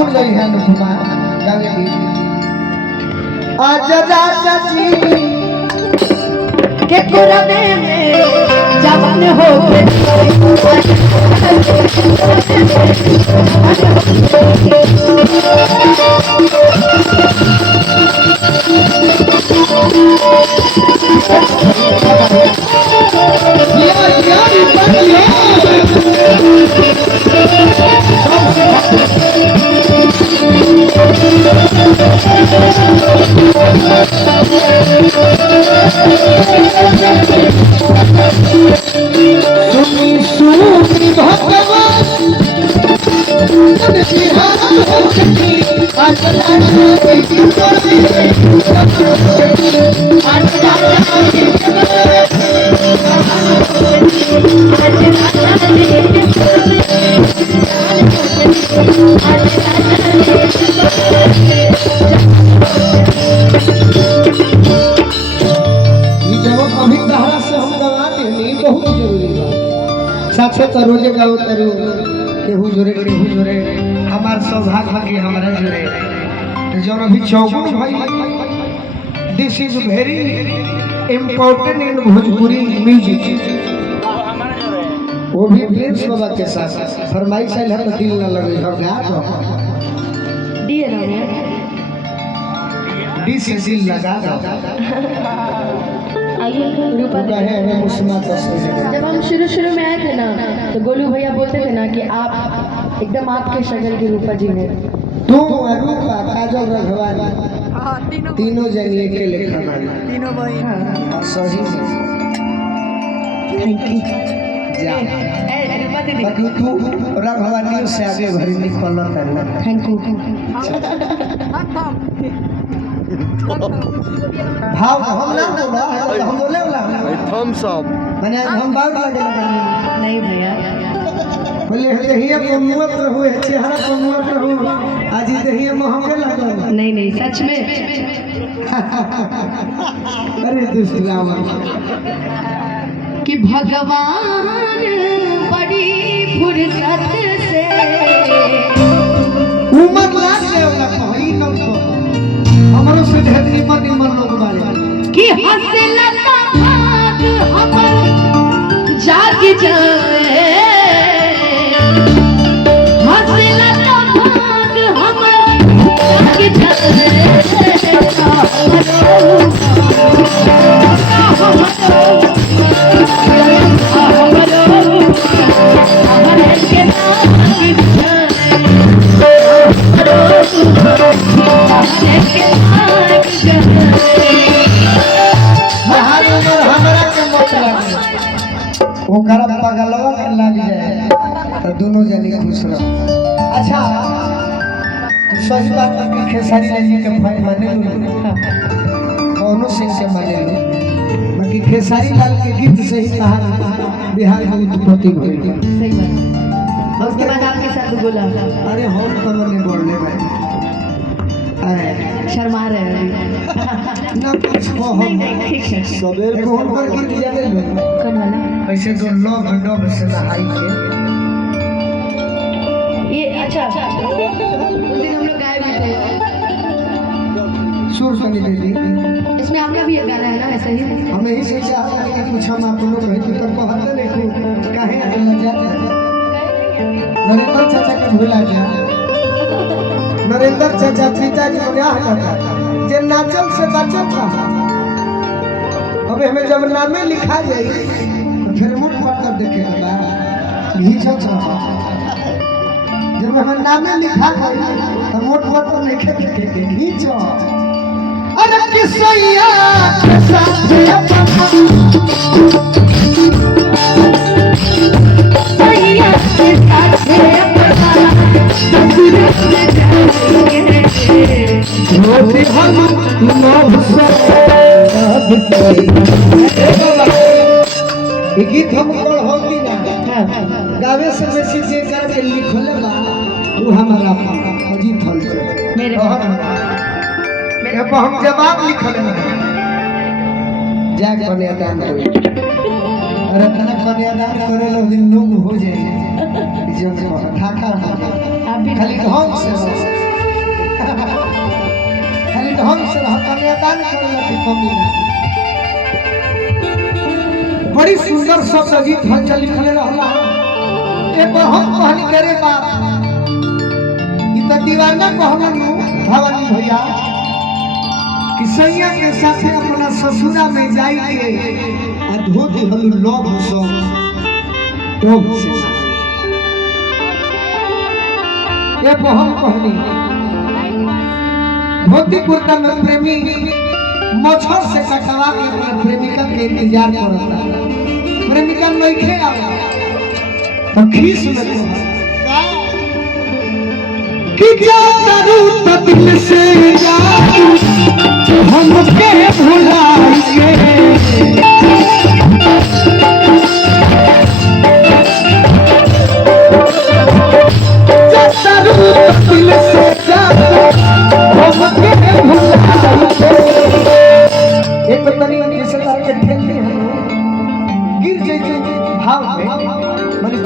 सुन गई है अनुपमा गावे की आज राजा जी के कुराने में जवान हो के सुनी सुनी भगवान साथे तो रोजे गाओ तरू केहू जोरे हमार सौभाग्य की हमारा जोरे जो अभी चौगुन भाई this is very important in Bhojpuri music वो भी प्रिंस बाबा के साथ फरमाइश है तो दिल न लगे हम गा दो दिए ना डी से दिल लगा दो जब हम शुरू में आए थे ना तो गोलू भैया बोलते थे ना कि आप एकदम आपके शक्ल की रूपा जी में तू रूपा काजल रघवानी तीनों जनिए के लेखा तीनों भाई सही थैंक यू जा बाकी तू रघवानी से आगे भरी निकल करना थैंक यू भाव हम ना बोला हम बोले वाला थम्स अप माने हम बात लगे नहीं भैया बोले दहिया प्रमुख रहो चेहरा प्रमुख रहो आज दहिया महंगे लगल नहीं सच में अरे दुष्टावा कि भगवान बड़ी फुर्सत से उमर लाग ले वाला कही न तो हमरो से ढेर निमन लोग बारे कि हंसला भाग हमर जाग जाए हंसला भाग हमर जाग ओकरा पगलवा के लग जाए तो दोनों जने खुश रहो। अच्छा सही बात है कि खेसारी जी के भाई माने लो कौनो सिंह से माने लो बाकी खेसारी लाल के गीत से ही कहा बिहार में उत्पत्ति हुई। सही बात। उसके बाद आपके साथ बोला अरे हम तो नहीं बोलने भाई शर्मा रहे हैं ना कुछ को हम ठीक है सवेर को हम पर गीत जाने लो कौन वाला ऐसे तो डब से नहाई के ये अच्छा उस दिन हम लोग गाए भी थे सुर सुनी दीदी इसमें आपका भी एक गाना है ना ऐसे ही हमें ही सोचा कि कुछ हम आप लोग रहते तो कहते नहीं काहे आज जाते नरेंद्र चाचा के भूला गया नरेंद्र चाचा पिताजी को क्या करता जे नाचल से बचल था अबे हमें जब नामे लिखा जाए तो फिर मुठ पर देखेगा घीचो जब हमें नामे लिखा जाए तो मुठ पर देखेंगे घीचो अरे किसैया के साथ सैया के साथ रोटी हम लोभ से गीत हम कोल होती ना गावे से बेसी जे करके लिखले बा वो हमारा अजीत हल मेरे हम जवाब लिखले ना जा कन्यादान कोई अरे तना कन्यादान करे लो दिन लोग हो जाए जब ठाका आप ही खाली ढंग से रहो। खाली ढंग से रहो, कन्यादान करला की कमी नहीं। बड़ी सुंदर शब्द गीत हलचल लिखले रहला। एक हम कहनी करे बाप ई त दीवाना कहलन भवानी भैया कि सैया के साथे अपना ससुरा में जाई के आ धोती हलु लोभ सो लोभ से ये हम कहनी धोती कुर्ता में प्रेमी मच्छर से कटवा के अपना प्रेमिका के इंतजार करता। प्रेमिका नहीं आवे तो खीस में कि जा करूं तो दिल से जाऊं हमके भुलाइए जा करूं तो दिल से जाऊं हमके भुलाइए। एक तरीके से करके ठेलते हैं गिर जाए भाव में मैंने